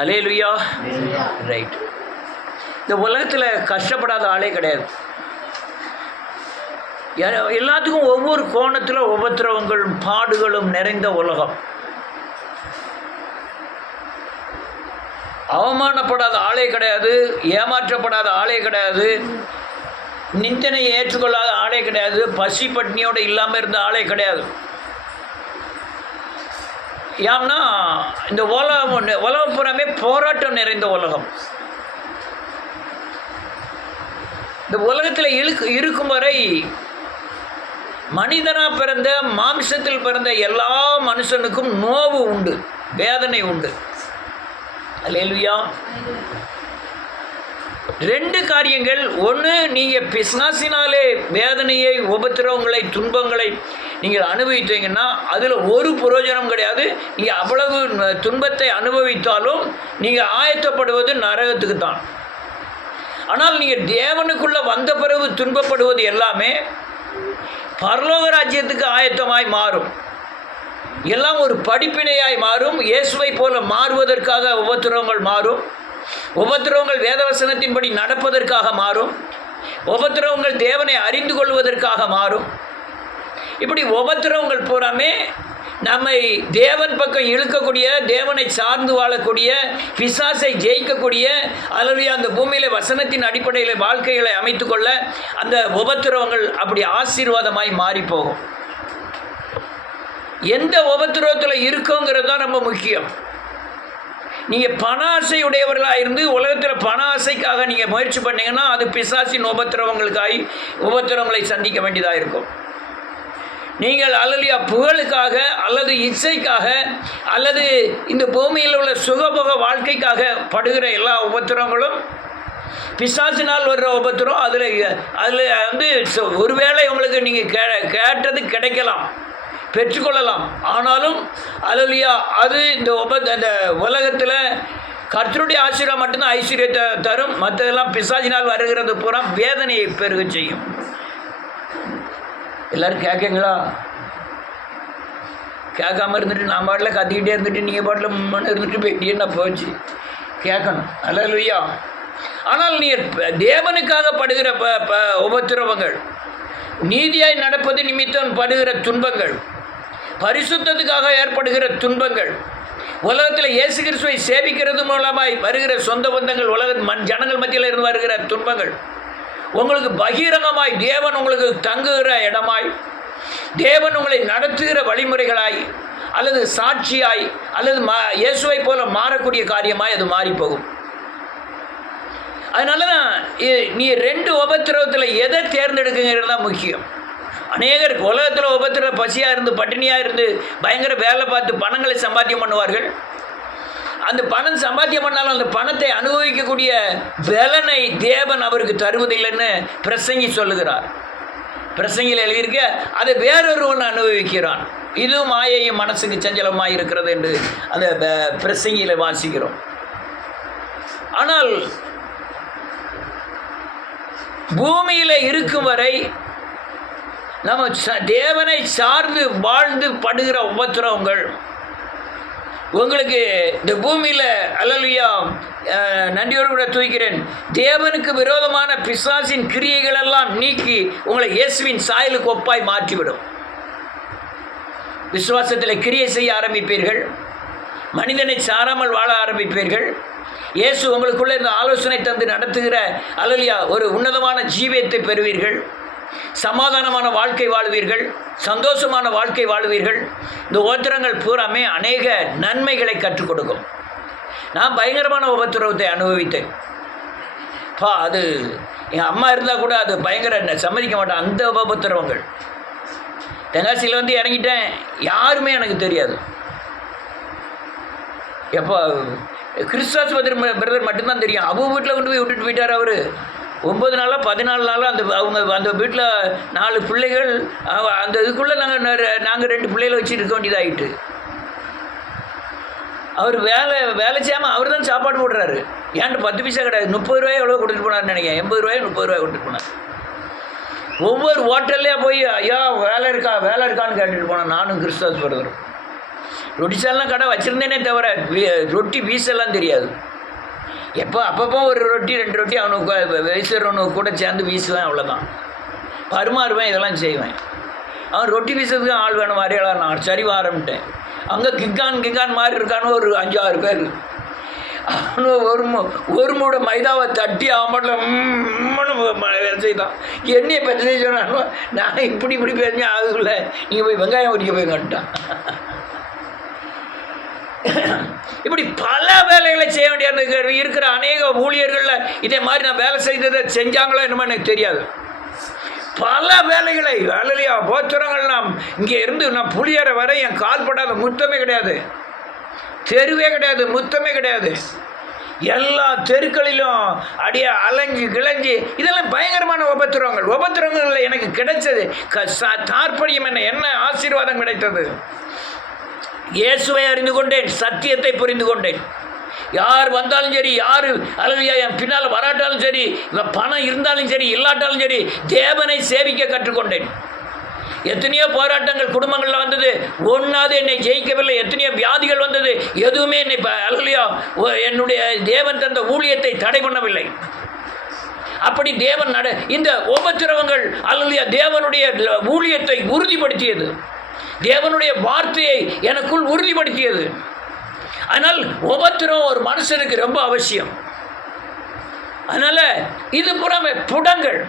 அல்லேலூயா. Right. இந்த உலகத்தில் கஷ்டப்படாத ஆளே கிடையாது. எல்லாத்துக்கும் ஒவ்வொரு கோணத்தில் உபத்திரவங்களும் பாடுகளும் நிறைந்த உலகம். அவமானப்படாத ஆளே கிடையாது, ஏமாற்றப்படாத ஆளே கிடையாது, நிந்தனையை ஏற்றுக்கொள்ளாத ஆளே கிடையாது, பசி பட்னியோடு இல்லாமல் இருந்த ஆளே கிடையாது. ஏன்னா இந்த உலகம் புறமே போராட்டம் நிறைந்த உலகம். இந்த உலகத்தில் இருக்கும் வரை மனிதனாக பிறந்த மாம்சத்தில் பிறந்த எல்லா மனுஷனுக்கும் நோவு உண்டு, வேதனை உண்டு. அல்லேலூயா. 2 காரியங்கள். ஒன்று, நீங்கள் பிசாசினாலே வேதனையை, உபத்திரவங்களை, துன்பங்களை நீங்கள் அனுபவித்தீங்கன்னா அதில் ஒரு பிரயோஜனம் கிடையாது. நீங்கள் அவ்வளவு துன்பத்தை அனுபவித்தாலும் நீங்கள் ஆயத்தப்படுவது நரகத்துக்கு தான். ஆனால் நீங்கள் தேவனுக்குள்ளே வந்த பிறகு துன்பப்படுவது எல்லாமே பரலோக ராஜ்யத்துக்கு ஆயத்தமாய் மாறும். எல்லாம் ஒரு படிப்பினையாய் மாறும். இயேசுவை போல மாறுவதற்காக உபத்திரவங்கள் மாறும். உபத்திரவங்கள் வேதவசனத்தின்படி நடப்பதற்காக மாறும். உபத்திரவங்கள் தேவனை அறிந்து கொள்வதற்காக மாறும். இப்படி உபத்திரவங்கள் பூராமே நம்மை தேவன் பக்கம் இழுக்கக்கூடிய, தேவனை சார்ந்து வாழக்கூடிய, பிசாசை ஜெயிக்கக்கூடிய, அல்லது அந்த பூமியில் வசனத்தின் அடிப்படையில் வாழ்க்கைகளை அமைத்துக்கொள்ள அந்த உபத்திரவங்கள் அப்படி ஆசீர்வாதமாய் மாறி போகும். எந்த உபத்திரவத்தில் இருக்கோங்கிறது தான் ரொம்ப முக்கியம். நீங்கள் பண ஆசை உடையவர்களாக இருந்து உலகத்தில் பண ஆசைக்காக நீங்கள் முயற்சி பண்ணிங்கன்னா அது பிசாசின் உபத்திரவங்களை சந்திக்க வேண்டியதாக இருக்கும். நீங்கள் அல்லலியா புகழுக்காக அல்லது இச்சைக்காக அல்லது இந்த பூமியில் உள்ள சுகபோக வாழ்க்கைக்காக படுகிற எல்லா உபத்திரவங்களும் பிசாசினால் வர்ற உபத்திரம். அதில் வந்து ஒருவேளை உங்களுக்கு நீங்கள் கேட்டது கிடைக்கலாம், பெற்றுக்கொள்ளலாம். ஆனாலும் அல்லலியா அது இந்த உலகத்தில் கர்த்தருடைய ஆசீர்வாதம் மட்டும்தான் ஐஸ்வர்யத்தை தரும். மற்றதெல்லாம் பிசாசினால் வருகிறது பூரா வேதனையை பெருக செய்யும். எல்லோரும் கேட்குங்களா? கேட்காம இருந்துட்டு நான் பாட்டில் கத்திக்கிட்டே இருந்துட்டு நீங்கள் பாட்டில் முன்னு இருந்துட்டு போயிட்டேன்னு போச்சு. கேட்கணும். அல்லேலூயா. ஆனால் நீ தேவனுக்காக படுகிற உபத்திரவங்கள், நீதியாய் நடப்பது நிமித்தம் படுகிற துன்பங்கள், பரிசுத்தத்துக்காக ஏற்படுகிற துன்பங்கள், உலகத்தில் இயேசு கிறிஸ்துவை சேவிக்கிறது மூலமாய் வருகிற சொந்த பந்தங்கள், ஜனங்கள் மத்தியில் இருந்து வருகிற துன்பங்கள், உங்களுக்கு பகிரங்கமாய் தேவன் உங்களுக்கு தங்குகிற இடமாய், தேவன் உங்களை நடத்துகிற வழிமுறைகளாய் அல்லது சாட்சியாய் அல்லது இயேசுவை போல மாறக்கூடிய காரியமாய் அது மாறி போகும். அதனால தான் நீ 2 உபத்திரவத்தில் எதை தேர்ந்தெடுக்குங்கிறது தான் முக்கியம். அநேகர் உலகத்தில் உபத்திர பசியாக இருந்து பட்டினியாக இருந்து பயங்கர வேலை பார்த்து பணங்களை சம்பாத்தியம் பண்ணுவார்கள். அந்த பணம் சம்பாத்தியம் பண்ணாலும் அந்த பணத்தை அனுபவிக்கக்கூடிய பலனை தேவன் அவருக்கு தருவதில்லைன்னு பிரசங்கி சொல்லுகிறார். பிரசங்கியில் எழுதியிருக்க அதை வேறொருவன் அனுபவிக்கிறான். இது மாயையும் மனசுக்கு சஞ்சலமாக இருக்கிறது என்று அந்த பிரசங்கியில் வாசிக்கிறோம். ஆனால் பூமியில் இருக்கும் வரை நம்ம தேவனை சார்ந்து வாழ்ந்து படுகிற உபத்திரவங்கள் உங்களுக்கு இந்த பூமியில் அல்லேலூயா நன்றியோடு கூட துதிக்கிறேன். தேவனுக்கு விரோதமான பிசாசின் கிரியைகளெல்லாம் நீக்கி உங்களை இயேசுவின் சாயலுக்கு ஒப்பாய் மாற்றிவிடும். விசுவாசத்தில் கிரியை செய்ய ஆரம்பிப்பீர்கள். மனிதனை சாராமல் வாழ ஆரம்பிப்பீர்கள். இயேசு உங்களுக்குள்ளே இந்த ஆலோசனை தந்து நடத்துகிற அல்லேலூயா ஒரு உன்னதமான ஜீவியத்தை பெறுவீர்கள். சமாதானமான வாழ்க்கை வாழ்வீர்கள். சந்தோஷமான வாழ்க்கை வாழ்வீர்கள். இந்த உபத்திரங்கள் பூராமே அநேக நன்மைகளை கற்றுக் கொடுக்கும். நான் பயங்கரமான உபத்திரவத்தை அனுபவித்தேன். அது எங்கள் அம்மா இருந்தால் கூட அது பயங்கர சம்மதிக்க மாட்டேன். அந்த உபத்திரவங்கள் தென்காசியில் வந்து இறங்கிட்டேன். யாருமே எனக்கு தெரியாது. எப்போ கிறிஸ்தாஸ் பிரதர் மட்டும்தான் தெரியும். அவங்க வீட்டில் கொண்டு போய் விட்டுட்டு போயிட்டார். அவர் 9 நாளாக 14 நாளாக அந்த வீட்டில் 4 பிள்ளைகள். அந்த இதுக்குள்ளே நாங்கள் 2 பிள்ளைகளை வச்சு இருக்க வேண்டியதாகிட்டு. அவர் வேலை செய்யாமல் அவர் தான் சாப்பாடு போடுறாரு. ஏன்ட்டு 10 பைசா கிடையாது. 30 ரூபாய் எவ்வளோ கொடுத்துட்டு போனார்னு நினைக்கிறேன். 80 ரூபாய் 30 ரூபாய் கொடுத்துட்டு போனார். ஒவ்வொரு ஹோட்டல்லையே போய் ஐயா வேலை இருக்கான்னு கேட்டுட்டு போனேன். நானும் கிறிஸ்தாஸ் பிரதரும் ரொட்டி சால்லாம் கடை வச்சுருந்தேனே தவிர ரொட்டி வீசெல்லாம் தெரியாது. அப்பப்போ ஒரு ரொட்டி 2 ரொட்டி அவனுக்கு வீசுறவனுக்கு கூட சேர்ந்து வீசுவேன், அவ்வளோதான். பருமாறுவேன், இதெல்லாம் செய்வேன். அவன் ரொட்டி வீசுறதுக்கு ஆள் வேணும் வரையலாம். நான் சரி ஆரம்பிட்டேன். அங்கே கிக்கான் மாதிரி இருக்கானு ஒரு 5-6 பேர். அவனு ஒரு மூட மைதாவை தட்டி அவன் மட்டும் செய்தான். என்னையை பற்றி சொன்னாலும் நான் இப்படி பேசுறேன். அதுக்குள்ள நீங்கள் போய் வெங்காயம் உரிக்க போய் கட்டான். இப்படி பல வேலைகளை செய்ய வேண்டியது இருக்கிற அநேக ஊழியர்களில் இதே மாதிரி நான் வேலை செய்ததை செஞ்சாங்களோ என்னமோ எனக்கு தெரியாது. பல வேலைகளை வேலையா போத்திரங்கள் நாம் இங்கே இருந்து நான் புளியற வரை என் கால் படாத முத்தமே கிடையாது, தெருவே கிடையாது, முத்தமே கிடையாது. எல்லா தெருக்களிலும் அடியே அலைஞ்சு கிளைஞ்சி இதெல்லாம் பயங்கரமான உபத்திரங்கள் எனக்கு கிடைச்சது. தாற்பயம் என்ன ஆசீர்வாதம் கிடைத்தது. இயேசுவை அறிந்து கொண்டேன், சத்தியத்தை புரிந்து கொண்டேன். யார் வந்தாலும் சரி, யார் அல்லையா என் பின்னால் வராட்டாலும் சரி, பணம் இருந்தாலும் சரி இல்லாட்டாலும் சரி, தேவனை சேவிக்க கற்றுக்கொண்டேன். எத்தனையோ போராட்டங்கள் குடும்பங்களில் வந்தது, ஒன்றாவது என்னை ஜெயிக்கவில்லை. எத்தனையோ வியாதிகள் வந்தது, எதுவுமே என்னை அல்லையா என்னுடைய தேவன் தந்த ஊழியத்தை தடை பண்ணவில்லை. அப்படி தேவன் இந்த உபத்திரவங்கள் அல்லையா தேவனுடைய ஊழியத்தை உறுதிப்படுத்தியது, தேவனுடைய வார்த்தையை எனக்குள் உறுதிப்படுத்தியது. ஆனால் உபத்திரம் ஒரு மனுஷனுக்கு ரொம்ப அவசியம். அதனால் இது புறமே புடங்கள்.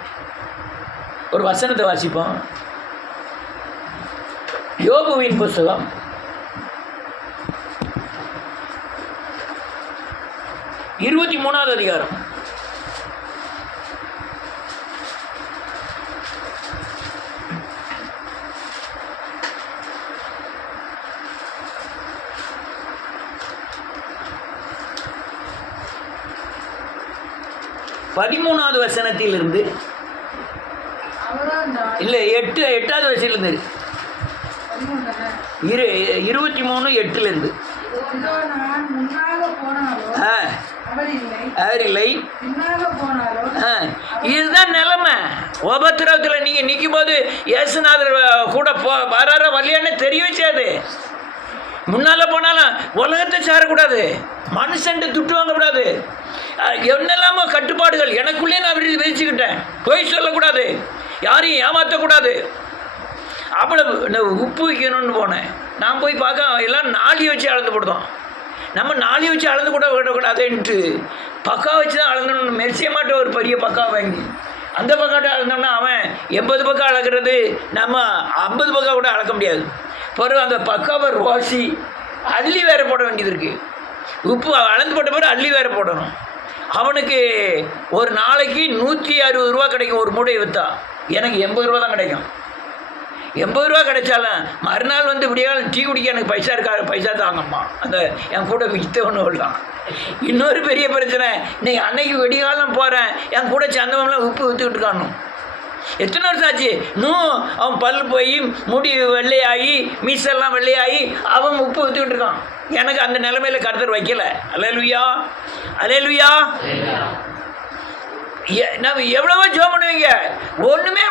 ஒரு வசனத்தை வாசிப்போம். யோபுவின் புத்தகம் 23வது அதிகாரம். பதிமூணாவது வசனத்திலிருந்து இல்லை 8வது வசனத்திலிருந்து 23:8 அவர் இல்லை. இதுதான் நிலைமை. உபத்திரவத்தில் நீங்கள் நிற்கும் போது இயேசுநாதர் கூட வராற வழியானே தெரிய வச்சாது. முன்னால் போனாலும் உலகத்தை சேரக்கூடாது, மனுஷன்ட்டு துட்டு வாங்கக்கூடாது, என்னெல்லாமோ கட்டுப்பாடுகள் எனக்குள்ளே நான் விதிச்சுக்கிட்டேன். போய் சொல்லக்கூடாது, யாரையும் ஏமாற்றக்கூடாது. அவ்வளோ உப்பு வைக்கணும்னு போனேன். நான் போய் பார்க்க எல்லாம் நாளி வச்சு அளந்து போடுதோம். நம்ம நாளி வச்சு அளந்து கூட விடக்கூடாதுன்ட்டு பக்கா வச்சு தான் அளந்தணும். மெர்சியமாட்ட ஒரு பெரிய பக்கா வாங்கி அந்த பக்காட்ட அளந்தோம்னா அவன் 80 பக்கா அளக்கிறது, நம்ம 50 பக்கா கூட அளக்க முடியாது. பிறகு அந்த பக்காவை ரோசி அள்ளி வேறு போட வேண்டியது இருக்குது. உப்பு அளந்து போட்ட பிறகு அள்ளி வேறு போடணும். அவனுக்கு ஒரு நாளைக்கு 160 ரூபா கிடைக்கும் ஒரு மூடையை விற்றா. எனக்கு 80 ரூபா தான் கிடைக்கும். 80 ரூபா கிடைச்சாலும் மறுநாள் வந்து இப்படியாலும் டீ குடிக்க எனக்கு பைசா தாங்கம்மா. அந்த என் கூட விற்றவனு சொல்லலாம். இன்னொரு பெரிய பிரச்சனை, இன்னைக்கு அன்னைக்கு வெடிகாலம் போகிறேன், என் கூட சந்தவம்லாம் உப்பு விற்றுக்கிட்டு இருக்கானு. எத்தனை வருஷம் ஆச்சு? அவன் பல் போய் முடி வெள்ளையாகி மீசெல்லாம் வெள்ளையாகி அவன் உப்பு விற்றுக்கிட்டு இருக்கான். எனக்கு அந்த நிலைமையில் கர்த்தர் வைக்கலை. அல்லேலூயா, அல்லேலூயா. நம்ம எவ்வளவோ ஜோம் பண்ணுவீங்க, ஒன்றுமே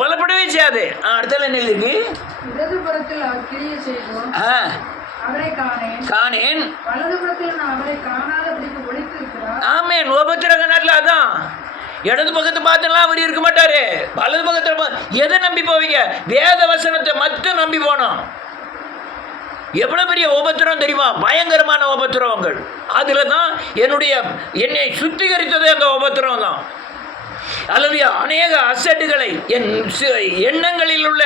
பலப்படவே செய்யாது. அடுத்தால என்ன இருக்கு? காணேன். ஆமேன். உபத்திரவ நாட்டில் அதான் இடது பக்கத்தை பார்த்துலாம் அவர் இருக்க மாட்டாரு. வலது பக்கத்தில் எதை நம்பி போவீங்க? வேத வசனத்தை மட்டும் நம்பி போனோம். எவ்வளோ பெரிய உபத்திரம் தெரியுமா? பயங்கரமான உபத்திரவங்கள். அதில் தான் என்னை சுத்திகரித்ததே அந்த உபத்திரம் தான். அல்லது அநேக அசட்டுகளை, என் எண்ணங்களில் உள்ள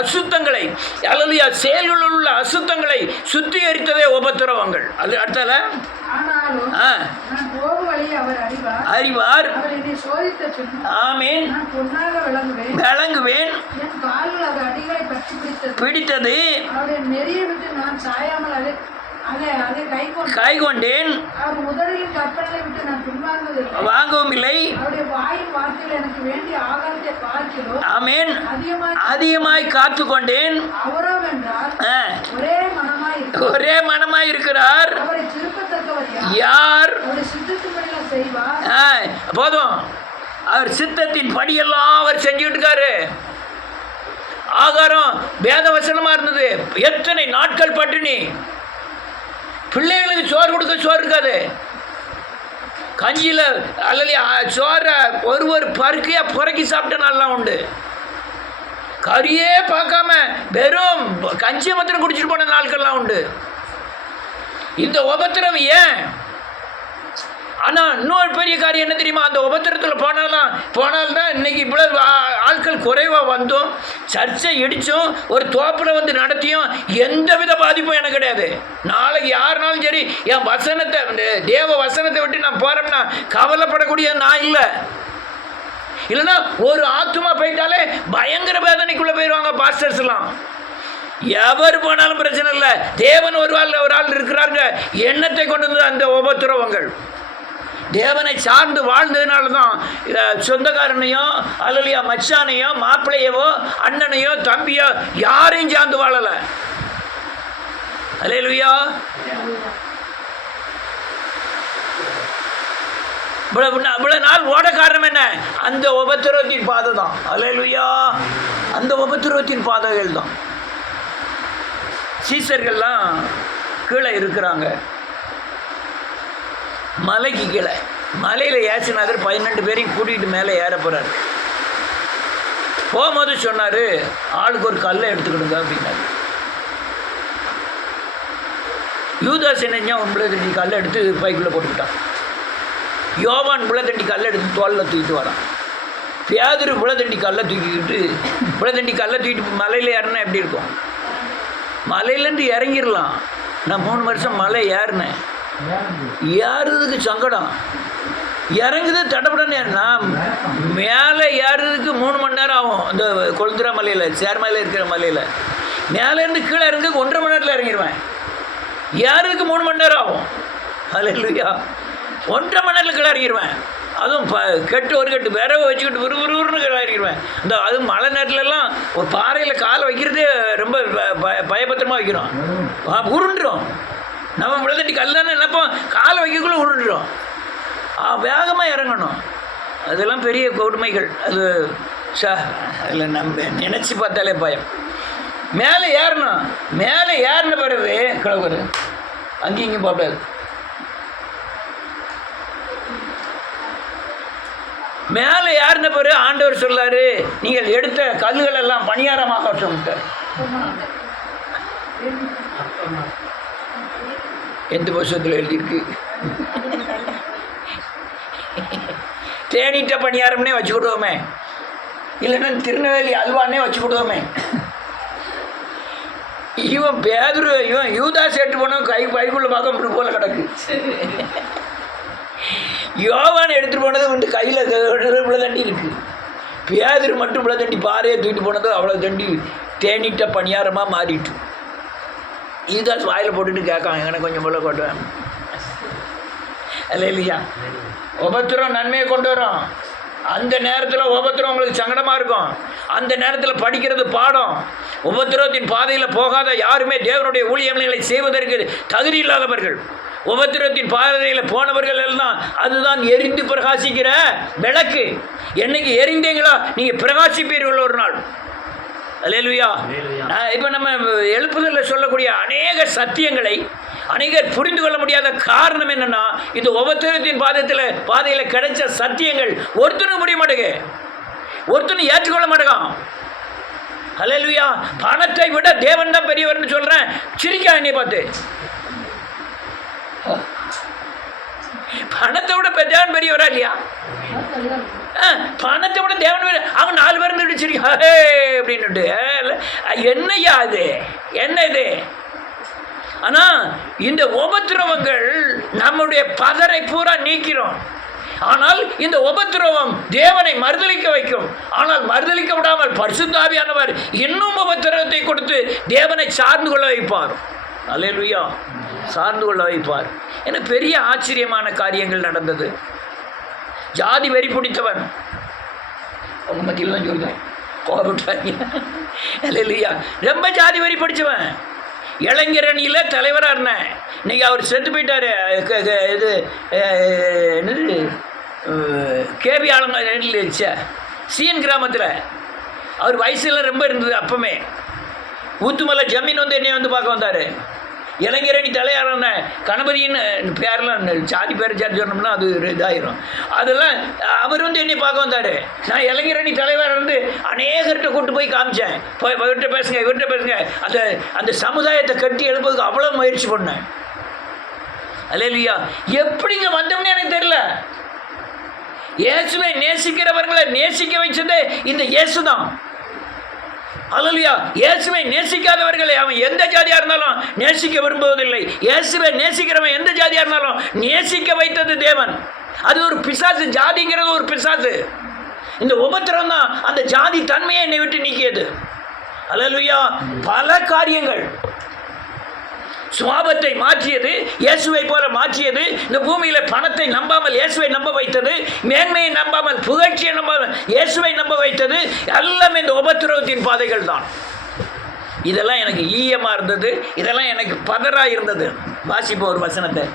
அசுத்தங்களை, அல்லது செயல்களில் உள்ள அசுத்தங்களை சுத்திகரித்ததே உபத்திரவங்கள். அது அடுத்தால அறிவார். ஆமீன். விளங்குவேன். பிடித்தது கை கொண்டேன், வாங்கவும் இல்லை. ஆமேன். அதிகமாய் காத்து கொண்டேன். ஒரே மனமாய் இருக்கிறார். யார்? போதும். அவர் சித்தத்தின் படியெல்லாம் அவர் செஞ்சுட்டு இருக்காரு. ஆகாரம் வேத வசனமாக இருந்தது. எத்தனை நாட்கள் பட்டினி. பிள்ளைகளுக்கு சோறு கொடுக்க சோறு இருக்காது. கஞ்சியில் அல்லது சோறை ஒரு பருக்கையாக புறக்கி சாப்பிட்ட நாள்லாம் உண்டு. கறியே பார்க்காம வெறும் கஞ்சியை மாத்திரம் குடிச்சிட்டு போன நாட்கள்லாம் உண்டு. இந்த உபத்திரம் ஏன்? ஆனால் இன்னொரு பெரிய காரியம் என்ன தெரியுமா? அந்த உபத்திரத்தில் போனால்தான் இன்னைக்கு இவ்வளவு ஆட்கள் குறைவாக வந்தோம், சர்ச்சை இடித்தோம், ஒரு தோப்பில் வந்து நடத்தியும் எந்த வித பாதிப்பும் எனக்கு கிடையாது. நாளைக்கு யாருனாலும் சரி என் வசனத்தை, தேவ வசனத்தை விட்டு நான் போகிறேன்னா கவலைப்படக்கூடிய நான் இல்லை. இல்லைன்னா ஒரு ஆத்துமா போயிட்டாலே பயங்கர வேதனைக்குள்ளே போயிடுவாங்க பாஸ்டர்ஸ்லாம். எவர் போனாலும் பிரச்சனை இல்லை, தேவன் ஒரு ஆள் இருக்கிறாங்க. எண்ணத்தை கொண்டு வந்து அந்த உபத்திரவங்கள் தேவனை சார்ந்து வாழ்ந்ததுனால தான் சொந்தக்காரனையோ அல்லது மச்சானையோ மாப்பிள்ளையவோ அண்ணனையோ தம்பியோ யாரையும் சார்ந்து வாழலை. அல்லேலூயா. இவ்வளவு நாள் ஓட காரணம் என்ன? அந்த உபத்திரவத்தின் பாதை தான். அல்லேலூயா. அந்த உபத்திரவத்தின் பாதைகள் தான். சீசர்கள்லாம் கீழே இருக்கிறாங்க, மலைக்கு கீழே. மலையில் ஏசுநாதர் 12 பேரையும் கூட்டிகிட்டு மேலே ஏற போகிறார். போகும்போது சொன்னார், ஆளுக்கு ஒரு கல்லை எடுத்துக்கிடுங்க அப்படின்னாரு. யூதாஸ் என்ன புள்ளதண்டி கல்லை எடுத்து பைக்குள்ளே போட்டுக்கிட்டான். யோவான் புள்ளதண்டி கல்லை எடுத்து தோளில் தூக்கிட்டு வரான். பேதுரு புள்ளதண்டி கல்லை தூக்கிட்டு மலையில் ஏறினா எப்படி இருக்கும்? மலையிலேருந்து இறங்கிடலாம். நான் 3 வருஷம் மலை ஏறினேன். ஏறுறதுக்கு சங்கடம், இறங்குது தடப்படன்னு. நான் மேலே ஏறுறதுக்கு 3 மணி நேரம் ஆகும். அந்த கொழுந்துரா மலையில், சேர்மலையில் இருக்கிற மலையில் மேலேருந்து கீழே இறங்குறதுக்கு 1.5 மணி நேரத்தில் இறங்கிடுவேன். ஏறுறதுக்கு 3 மணி நேரம் ஆகும். அல்லேலூயா. 1.5 மணி நேரத்தில் கீழே இறங்கிடுவேன். அதுவும் ஒரு கட்டு விரவை வச்சுக்கிட்டு விறுவிறுன்னு கீழே இறங்கிடுவேன். இந்த அதுவும் மழை நேரத்துலலாம் ஒரு பாறையில் காலை வைக்கிறதே ரொம்ப பயபத்திரமாக வைக்கிறோம், உருண்டுரும். நம்ம புள்ளதண்டி கல் தானே நினைப்போம், காலை வைக்கக்குள்ளே உருண்டுடும். வேகமாக இறங்கணும். அதெல்லாம் பெரிய கொடுமைகள். அது அதில் நம்ம நினச்சி பார்த்தாலே பயம். மேலே ஏறணும். மேலே ஏறின பிறகு கிழவர் அங்கேயும் இங்கேயும் பார்ப்பாரு. மேலே ஏறின பிறகு ஆண்டவர் சொல்லாரு, நீங்கள் எடுத்த கல்லுகள் எல்லாம் பணியாரமாக சொல்லிட்டார். எந்த வருஷத்தில் எழுதியிருக்கு? தேனிட்ட பணியாரம்னே வச்சு கொடுவோமே, இல்லைன்னா திருநெல்வேலி அல்வானே வச்சு கொடுவோமே. இவன் பேதுரு, இவன் யூதாஸ் எட்டு போனவன் பைக்குள்ள பார்க்க இப்படி போல கிடக்கு. யோவான் எடுத்துகிட்டு போனது வந்து கையில் இவ்வளோ தண்டி இருக்குது. பேதுரு மட்டும் இவ்வளோ தண்டி பாறையை தூக்கிட்டு போனது அவ்வளோ தண்டி தேனிட்ட பணியாரமாக மாறிட்டு. யூதாஸ் வாயில் போட்டுட்டு கேட்கான், எனக்கு கொஞ்சம் போல கொட்டுவேன். அல்ல இல்லையா? உபத்திரம் நன்மையை கொண்டு வரும். அந்த நேரத்தில் உபத்திரம் உங்களுக்கு சங்கடமாக இருக்கும். அந்த நேரத்தில் படிக்கிறது பாடம். உபத்திரத்தின் பாதையில் போகாத யாருமே தேவனுடைய ஊழியங்களை செய்வதற்கு தகுதி இல்லாதவர்கள். உபத்திரத்தின் பாதையில் போனவர்கள் எல்லாம் அதுதான் எரிந்து பிரகாசிக்கிற விளக்கு. என்னைக்கு எரிந்தீங்களா நீங்கள் பிரகாசிப்பீர்கள் ஒரு நாள். அல்லேலூயா. இப்போ நம்ம எழுப்புதலில் சொல்லக்கூடிய அநேக சத்தியங்களை அநேகர் புரிந்து கொள்ள முடியாத காரணம் என்னன்னா, இந்த உபத்திரத்தின் பாதையில் கிடைச்ச சத்தியங்கள் ஒருத்தனுக்கு முடிய மாட்டேங்க, ஒருத்தனும் ஏற்றுக்கொள்ள மாட்டேங்கான். அல்லேலூயா. பணத்தை விட தேவன் தான் பெரியவர்னு சொல்கிறேன். சிரிக்கா என்னை பார்த்து. பணத்தை விட தேவன் பெரியவரா இல்லையா? பணத்தை விட தேவன் அவங்க 4 பேர் இருந்துச்சிருக்கா அப்படின்னுட்டு என்னையா அது, என்ன இது? ஆனால் இந்த உபத்திரவங்கள் நம்முடைய பதரை பூரா நீக்கிறோம். ஆனால் இந்த உபத்திரவம் தேவனை மறுதலிக்க வைக்கும். ஆனால் மறுதலிக்க விடாமல் பரிசுத்த ஆவியானவர் இன்னும் உபத்திரவத்தை கொடுத்து தேவனை சார்ந்து கொள்ள வைப்பார். அல்லேலூயா. சார்ந்து கொள்ள வைப்பார். என பெரிய ஆச்சரியமான காரியங்கள் நடந்தது. ஜாதி வெறி பிடித்தவன் அவங்க மத்தியில் தான் சொல்லுவேன், கோபப்பட்டாங்க. அல்லேலூயா. ரொம்ப ஜாதி வெறி பிடிச்சவன், இளைஞரணியில் தலைவராக இருந்தேன். இன்றைக்கி அவர் செத்து போயிட்டார். இது என்னது கேபி ஆளுங்க சிஎன் கிராமத்தில் அவர் வயசுல ரொம்ப இருந்தது. அப்பமே ஊத்துமலை ஜமீன் வந்து என்னை வந்து பார்க்க வந்தார். இளைஞரணி தலையாரான கணபதியின் பேரெலாம் சாதி பேர் சாதி சொன்னோம்னா அது இதாயிரும். அதெல்லாம் அவர் வந்து என்னை பார்க்க வந்தார். நான் இளைஞரணி தலைவர் வந்து அநேகர்கிட்ட கூப்பிட்டு போய் காமிச்சேன். போய் இவர்கிட்ட பேசுங்க, இவர்கிட்ட பேசுங்க. அந்த சமுதாயத்தை கட்டி எழுப்புறதுக்கு அவ்வளோ முயற்சி பண்ணேன். அல்லேலூயா. எப்படிங்க வந்தோம்னு எனக்கு தெரியல. இயேசுவை நேசிக்கிறவர்களை நேசிக்க வைச்சதே இந்த இயேசு தான். அல்லேலூயா. இயேசுவை நேசிக்காதவர்களை அவன் எந்த ஜாதியாக இருந்தாலும் நேசிக்க விரும்புவதில்லை. இயேசுவை நேசிக்கிறவன் எந்த ஜாதியாக இருந்தாலும் நேசிக்க வைத்தது தேவன். அது ஒரு பிசாசு. ஜாதிங்கிறது ஒரு பிசாசு. இந்த உபத்திரம் தான் அந்த ஜாதி தன்மையை என்னை விட்டு நீக்கியது. அல்லேலூயா. பல காரியங்கள் சுவாபத்தை மாற்றியது, இயேசுவை போல மாற்றியது. இந்த பூமியில் பணத்தை நம்பாமல் இயேசுவை நம்ப வைத்தது, மேன்மையை நம்பாமல் புகழ்ச்சியை நம்பாமல் இயேசுவை நம்ப வைத்தது. எல்லாமே இந்த உபத்திரவத்தின் பாதைகள் தான். இதெல்லாம் எனக்கு ஈயமாக இருந்தது. இதெல்லாம் எனக்கு பதறாக இருந்தது. வாசிப்போம் ஒரு வசனத்தை.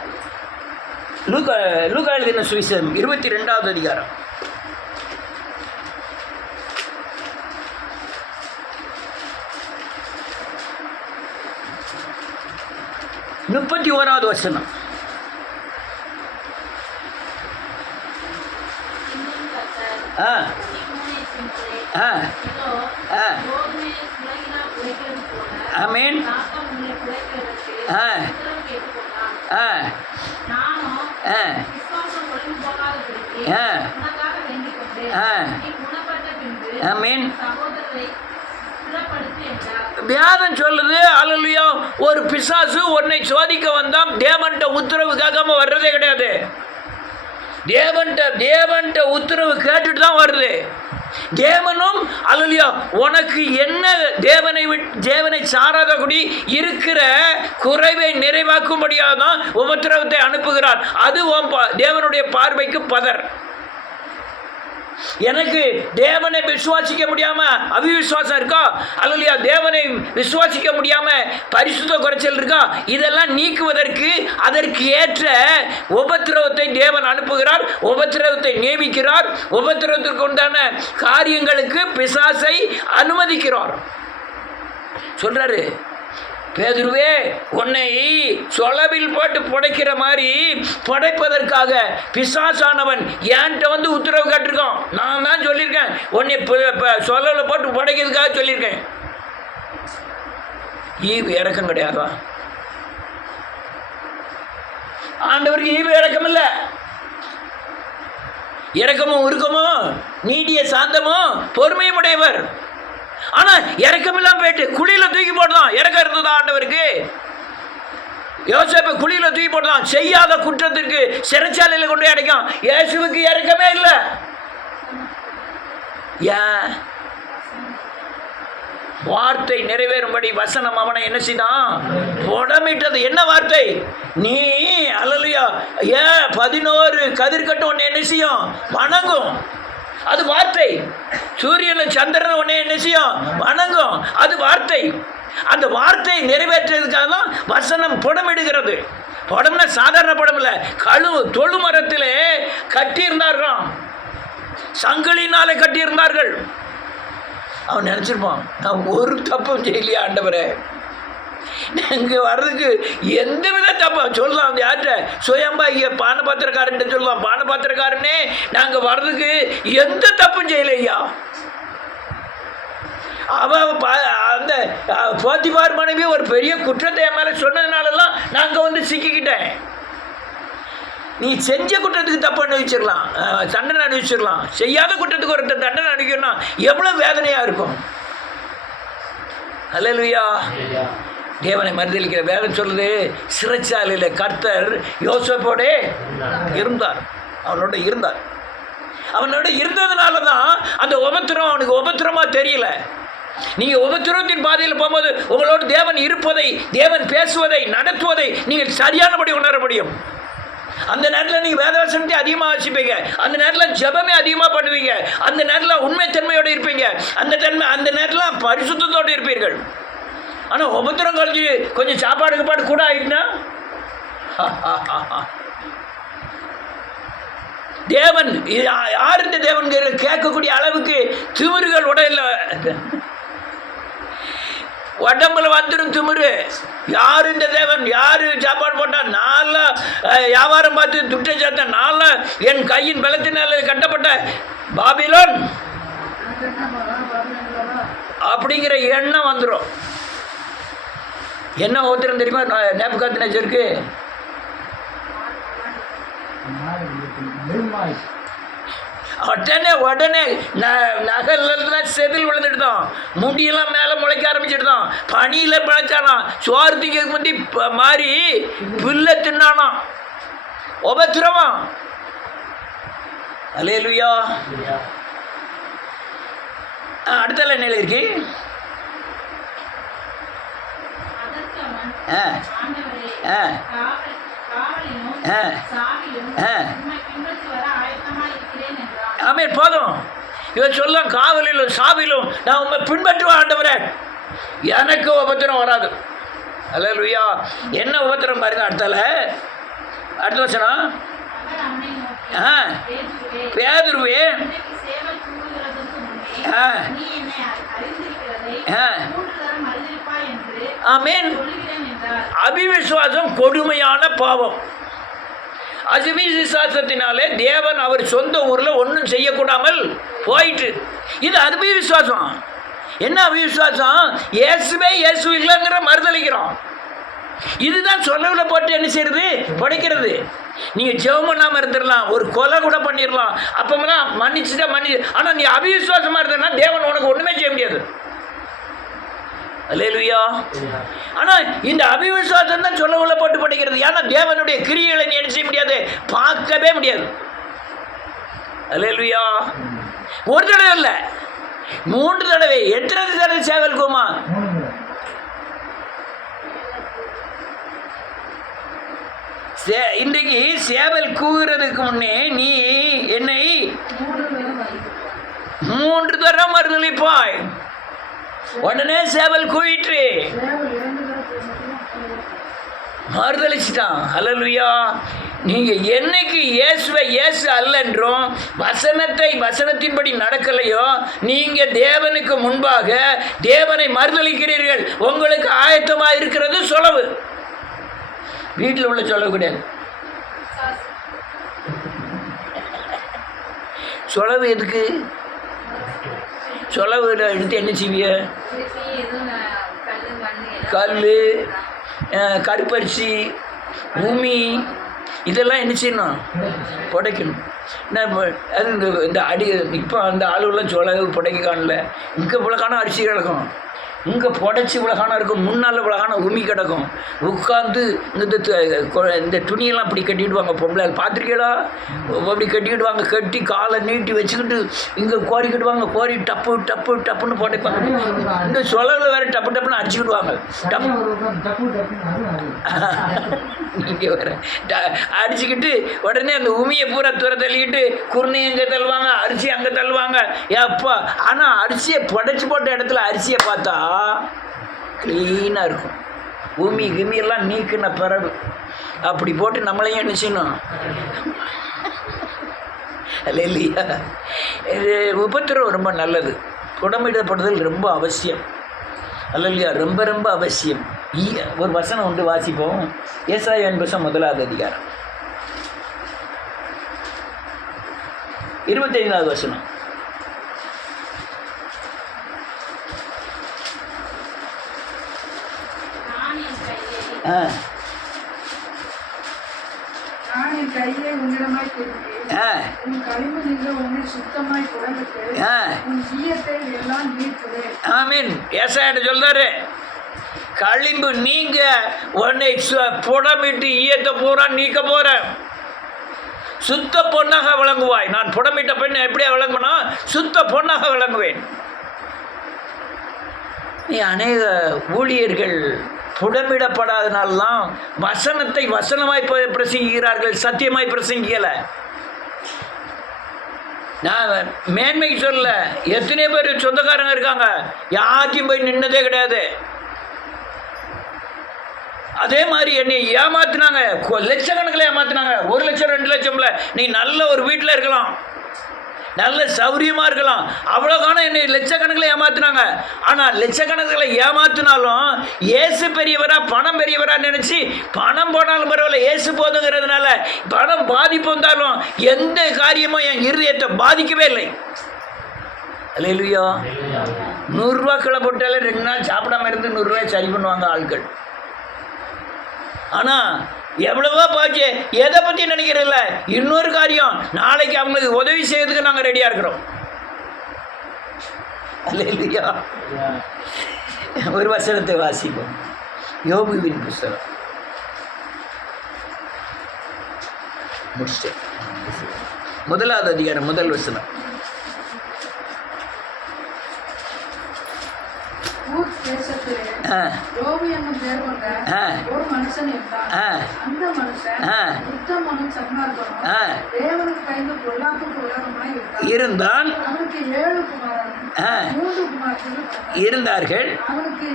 லூக்கா எழுதின சுவிசேஷம் 22வது அதிகாரம் 31வது வசனம். ஆமென். ஆமென். வியாதம் சொல்லுது. அல்லேலூயா. ஒரு பிசாசு உன்னை சோதிக்க வந்தான். தேவன்ட்ட உத்தரவு கேட்காம வர்றதே கிடையாது. தேவன்ட்ட உத்தரவு கேட்டுட்டு தான் வருது. தேவனும் அல்லேலூயா உனக்கு என்ன தேவனை சாராத கூடி இருக்கிற குறைவை நிறைவாக்கும்படியாக தான் உபத்திரவத்தை அனுப்புகிறார். அது தேவனுடைய பார்வைக்கு பதர். எனக்கு தேவனை விசுவாசிக்க முடியாம அவிவிசுவாசம் இருக்கா, அல்லையா தேவனை விசுவாசிக்க முடியாம பரிசுத்த குறைச்சல் இருக்கா, இதெல்லாம் நீக்குவதற்கு அதற்கு ஏற்ற உபத்திரவத்தை தேவன் அனுப்புகிறார். உபத்திரவத்தை நியமிக்கிறார். உபத்திரவத்திற்கு உண்டான காரியங்களுக்கு பிசாசை அனுமதிக்கிறார். சொல்றாரு, பேதுருவே, உன்னை சொலவில் போட்டு புடைக்கிற மாதிரி புடைப்பதற்காக பிசாசானவன் என்கிட்ட வந்து உத்தரவு கேட்டிருக்கான். நான் தான் சொல்லியிருக்கேன், உன்னை சொலவில் போட்டு புடைக்கிறதுக்காக சொல்லியிருக்கேன். ஈவு இறக்கம் கிடையாதா? ஆண்டவருக்கு ஈவு இறக்கம் இல்லை. இறக்கமும் உருக்கமும் நீடிய சாந்தமும் பொறுமையும் உடையவர். ஆனா இறக்கமில்லாம போயிட்டு குழியில தூக்கி போடுதான். இறக்கம் இருந்ததா ஆண்டவருக்கு? யோசேப்பை குழியில தூக்கி போடுதான். செய்யாத குற்றத்திற்கு சிறைச்சாலையில் கொண்டு அடைக்கும். இயேசுவுக்கு இறக்கமே இல்லை. ஏன்? வார்த்தை நிறைவேறும்படி வசனம் அவனை என்ன செய்தான்? புடமிட்டது. என்ன வார்த்தை? நீ அல்லேலூயா 11 கதிர்கட்டு உன்னை என்ன செய்யும்? வணங்கும். அது வார்த்தை. சூரியன் சந்திரன் உடனே என்ன செய்யும்? வணங்கும். அது வார்த்தை. அந்த வார்த்தையை நிறைவேற்றுறதுக்காக தான் வசனம் புடமிடுகிறது. புடம்னா சாதாரண புடம் இல்லை. தொழுமரத்திலே கட்டியிருந்தார்களாம். சங்கிலினாலே கட்டியிருந்தார்கள். அவன் நினச்சிருப்பான், நான் ஒரு தப்பும் செய்யலையா ஆண்டவரே, நாங்கள் வர்றதுக்கு எந்த வித தப்பா சொல்லலாம். அந்த யார்கிட்ட? சுயம்பா பானபாத்திரக்காரன் சொல்லலாம், பானபாத்திரக்காரனே நாங்கள் வர்றதுக்கு எந்த தப்பும் செய்யலையா. அந்த போத்திபார் மனைவி ஒரு பெரிய குற்றத்தை என் மேலே சொன்னதுனாலலாம் நாங்கள் வந்து சிக்கிக்கிட்டேன். நீ செஞ்ச குற்றத்துக்கு தப்பு அனுபவிச்சிடலாம், தண்டனை அனுபவிச்சிடலாம். செய்யாத குற்றத்துக்கு ஒரு தண்டனை அனுபவிக்கணும்னா எவ்வளோ வேதனையாக இருக்கும். அல்லேலூயா. தேவனை மறுதலிக்கிற வேதம் சொல்லுது, சிறைச்சாலையில் கர்த்தர் யோசேப்போட இருந்தார். அவனோட இருந்ததுனால தான் அந்த உபத்திரம் அவனுக்கு உபத்திரமாக தெரியல. நீங்கள் உபத்திரத்தின் பாதையில் போகும்போது உங்களோட தேவன் இருப்பதை, தேவன் பேசுவதை, நடத்துவதை நீங்கள் சரியானபடி உணர முடியும். அந்த நேரத்தில் நீங்கள் வேதவசனத்தை அதிகமாக வாசிப்பீங்க. அந்த நேரத்தில் ஜெபமே அதிகமாக பண்ணுவீங்க. அந்த நேரத்தில் உண்மைத்தன்மையோடு இருப்பீங்க. அந்த நேரத்தில் பரிசுத்தத்தோடு இருப்பீர்கள். ஆனால் உபத்திரம் கழிச்சு கொஞ்சம் சாப்பாடு கூட ஆகிட்டுனா தேவன் யார் இந்த தேவன் கேட்கக்கூடிய அளவுக்கு திமிருகள் உடையில உடம்புல வந்துடும் திமிரு. யார் இந்த தேவன், யார் சாப்பாடு போட்டால் நாளா வியாபாரம் பார்த்து துட்டை சேர்த்த நாளா என் கையின் பலத்தினால கட்டப்பட்ட பாபிலோன் அப்படிங்கிற எண்ணம் வந்துடும். என்ன ஒருத்தரும் தெரியுமா நேபுகாத்நேச்சருக்கு? உடனே நகர்லாம் செதில் விழுந்துட்டுதான், முடியெல்லாம் மேலே முளைக்க ஆரம்பிச்சுட்டுதான், பனியில் பிழைச்சானாம், சோர்த்திக்கு முந்தி மாறி புல்ல தின்னானாம், உபத்திரமா. அல்லேலூயா. அடுத்த என்ன இருக்கு? ஆமென். போதும். இவன் சொல்ல காவலிலும் சாவிலும் நான் உண்மை பின்பற்றுவேன் ஆண்டவரே, எனக்கு உபத்திரம் வராது. அல்லேலூயா. என்ன உபத்திரம் பாருங்க. அடுத்த வசனம். பேதுருவே, ஆமென். அபிவிசுவாசம் கொடுமையான பாவம். அபிவிசுவாசத்தினாலே தேவன் அவர் சொந்த ஊரில் ஒன்றும் செய்யக்கூடாமல் போயிட்டு, இது அபிவிசுவாசம். என்ன அபிவிசுவாசம்? இயேசுவே இயேசு இல்லைங்கிற மறுதளிக்கிறோம். இதுதான் சொல்லவில் போட்டு என்ன செய்யறது? படைக்கிறது. நீங்கள் ஜெபம் பண்ணாமல் இருந்துடலாம், ஒரு கொலை கூட பண்ணிடலாம், அப்போலாம் மன்னிச்சுட்டா ஆனால் நீ அபிவிசுவாசமாக இருந்தனா தேவன் உனக்கு ஒன்றுமே செய்ய முடியாது. அல்லேலூயா. ஆனால் இந்த அபிவிசுவாசம் தான் சொல்ல போட்டு படைக்கிறது. ஏன்னா தேவனுடைய கிரியைகளை நீ என்ன செய்ய முடியாது, பார்க்கவே முடியாது. அல்லேலூயா. ஒரு தடவை இல்லை, 3 தடவை. எத்தனை தடவை சேவல் கோமா? இன்றைக்கு சேவல் கூறுறதுக்கு முன்னே நீ என்னை 3 தடவை மறுதளிப்பாய். உடனே சேவல் கூயிற்று, மறுதளிச்சிட்டான். அல்லேலூயா. நீங்கள் என்னைக்கு இயேசுவை இயேசு அல்லென்றும் வசனத்தின்படி நடக்கலையோ, நீங்கள் தேவனுக்கு முன்பாக தேவனை மறுதளிக்கிறீர்கள். உங்களுக்கு ஆயத்தமாக இருக்கிறது சொலவு. வீட்டில் உள்ள சொலவு கிடையாது. சொலவு எதுக்கு? சொலவு எடுத்து என்ன செய்விய? கல், கருப்பரிசி, உமி, இதெல்லாம் என்ன செய்யணும்? புடைக்கணும். அது இந்த அடி இப்போ அந்த ஆளுகள்லாம் சொலவு புடைக்க காணல. இங்கே இவ்வளோக்கான அரிசி கிடக்கும், இங்கே புடைச்சி இவ்வளோக்கான இருக்கும், முன்னால் இவ்வளோக்கான உமி கிடக்கும். உட்காந்து இந்த துணியெல்லாம் அப்படி கட்டிவிடுவாங்க. பொம்பளை பார்த்துருக்கீங்களா? அப்படி கட்டிக்கிடுவாங்க. கட்டி காலை நீட்டி வச்சுக்கிட்டு இங்கே கோரிக்கிடுவாங்க. கோரி டப்பு டப்பு டப்புன்னு போட்டுப்பாங்க. இந்த சொலவில் வேறு டப்பு டப்புன்னு அடிச்சுக்கிடுவாங்க. இங்கே வேறு அடிச்சுக்கிட்டு உடனே அந்த உமியை பூரா தூர தள்ளிக்கிட்டு குருணை எங்கே தள்ளுவாங்க, அரிசி அங்கே தள்ளுவாங்க. ஏப்பா, ஆனால் அரிசியை புடைச்சி போட்ட இடத்துல அரிசியை பார்த்தா க்ளீனாக இருக்கும். பூமி கிமியெல்லாம் நீக்கின பிறகு அப்படி போட்டு நம்மளையும் என்ன செய்யணும்? இல்லையா? இது உபத்திரம் ரொம்ப நல்லது. புடமிடப்படுதல் ரொம்ப அவசியம். அல்லையா? ரொம்ப ரொம்ப அவசியம். ஒரு வசனம் உண்டு, வாசிப்போம். ஏசாயா 1 அதிகாரம் 25வது வசனம். நான் என் கையை உன்னிடமாய் கொடுத்தேன், உன் களிம்பு நின்று உன்னை சுத்தமாய் புடமிட்டு உன் ஈயத்தை எல்லாம் நீக்குவேன். ஆமீன். ஏசாயா சொல்றாரு, களிம்பு நீங்க உன்னை புடமிட்டு ஈயத்தை பூரா நீக்க போறேன், சுத்த பொண்ணாக விளங்குவாய். நான் புடமிட்ட பெண் எப்படியா விளங்கணும்? சுத்த பொண்ணாக விளங்குவேன். அநேக ஊழியர்கள் புடமிடப்படாதனால்தான் வசனத்தை வசனமாய் பிரசங்கிக்கிறார்கள், சத்தியமாய் பிரசங்கிக்கலை. நான் மேன்மை சொல்ல, எத்தனை பேர் சொந்தக்காரங்க இருக்காங்க, யாருக்கும் போய் நின்னதே கிடையாது. அதே மாதிரி என்னை ஏமாத்தினாங்க, லட்சக்கணக்கில் ஏமாத்தினாங்க. 1 லட்சம் 2 லட்சம்ல நீ நல்ல ஒரு வீட்டில் இருக்கலாம், நல்ல சௌரியமாக இருக்கலாம், அவ்வளோதானே என்னை லட்சக்கணக்கில் ஏமாத்தினாங்க. ஆனால் லட்சக்கணக்கில் ஏமாத்தினாலும் ஏசு பெரியவரா பணம் பெரியவரா நினச்சி பணம் போனாலும் பரவாயில்ல, ஏசு போதுங்கிறதுனால பணம் பாதிப்பு வந்தாலும் எந்த காரியமும் என் இருதயத்தை பாதிக்கவே இல்லை. அல்லேலூயா. 100 ரூபா கிளை போட்டாலே 2 நாள் சாப்பிடாம இருந்து 100 ரூபாய் சரி பண்ணுவாங்க ஆட்கள். ஆனால் எவ்வளவோ போச்சு, எதை பற்றி நினைக்கிறதில்ல. இன்னொரு காரியம், நாளைக்கு அவங்களுக்கு உதவி செய்யறதுக்கு நாங்கள் ரெடியாக இருக்கிறோம். அல்லேலூயா. ஒரு வசனத்தை வாசிப்போம். யோபுவின் புஸ்தகம் முடிச்சிட்டேன். 1ஆவது அதிகாரம் 1 வசனம். ஊர் தேசத்திலே யோபு என்னும் பேர் கொண்ட ஒரு மனுஷன் இருந்தான். அந்த மனுஷன் உத்தமனும் சன்மார்க்கனும் தேவனுக்கு பயந்து பொல்லாப்புக்கு உலகமாய் இருந்தான். அவனுக்கு 7 குமாரரும் 3 குமாரர்களும் இருந்தார்கள். அவனுக்கு